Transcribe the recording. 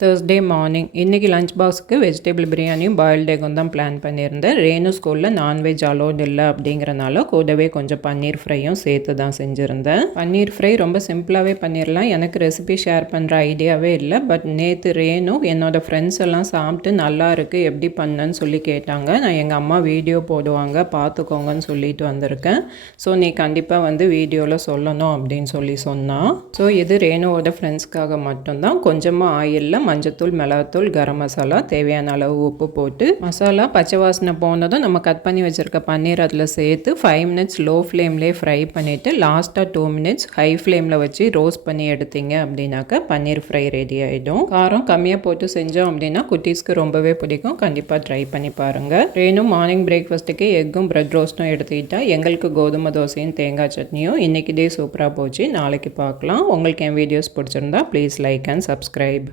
Thursday morning இன்றைக்கி lunch பாக்ஸுக்கு vegetable பிரியாணியும் பாயில்டு எக்கும் தான் பிளான் பண்ணியிருந்தேன். ரேணு ஸ்கூலில் நான்வெஜ் அலோடு இல்லை அப்படிங்கிறனால கூடவே கொஞ்சம் பன்னீர் ஃப்ரையும் சேர்த்து தான் செஞ்சுருந்தேன். பன்னீர் ஃப்ரை ரொம்ப சிம்பிளாகவே பண்ணிடலாம். எனக்கு ரெசிபி ஷேர் பண்ணுற ஐடியாவே இல்லை. பட் நேற்று ரேணு என்னோடய ஃப்ரெண்ட்ஸ் எல்லாம் சாப்பிட்டு நல்லா இருக்குது எப்படி பண்ணேன்னு சொல்லி கேட்டாங்க. நான் எங்கள் அம்மா வீடியோ போடுவாங்க பார்த்துக்கோங்கன்னு சொல்லிட்டு வந்திருக்கேன். ஸோ நீ கண்டிப்பாக வந்து வீடியோவில் சொல்லணும் அப்படின்னு சொல்லி சொன்னான். ஸோ இது ரேணுவோட ஃப்ரெண்ட்ஸ்க்காக மட்டும்தான். கொஞ்சமாக ஆயிலில் மஞ்சத்தூள், மிளகாத்தூள், கரம் மசாலா, தேவையான அளவு உப்பு போட்டு மசாலா பச்சை வாசனை போனதும் நம்ம கட் பண்ணி வச்சுருக்க பன்னீர் அதில் சேர்த்து 5 மினிட்ஸ் லோ ஃப்ளேம்லேயே ஃப்ரை பண்ணிவிட்டு லாஸ்ட்டாக 2 மினிட்ஸ் ஹை ஃப்ளேமில் வச்சு ரோஸ்ட் பண்ணி எடுத்தீங்க அப்படின்னாக்கா பன்னீர் ஃப்ரை ரெடி ஆகிடும். காரம் கம்மியாக போட்டு செஞ்சோம் அப்படின்னா குட்டீஸ்க்கு ரொம்பவே பிடிக்கும். கண்டிப்பாக ட்ரை பண்ணி பாருங்கள். ரேணும் மார்னிங் பிரேக்ஃபாஸ்ட்டுக்கு எக்கும் பிரெட் ரோஸ்ட்டும் எடுத்துக்கிட்டா எங்களுக்கு கோதுமை தோசையும் தேங்காய் சட்னியும். இன்றைக்கி டே சூப்பராக போச்சு. நாளைக்கு பார்க்கலாம். உங்களுக்கு என் வீடியோஸ் பிடிச்சிருந்தா ப்ளீஸ் லைக் அண்ட் சப்ஸ்கிரைப்.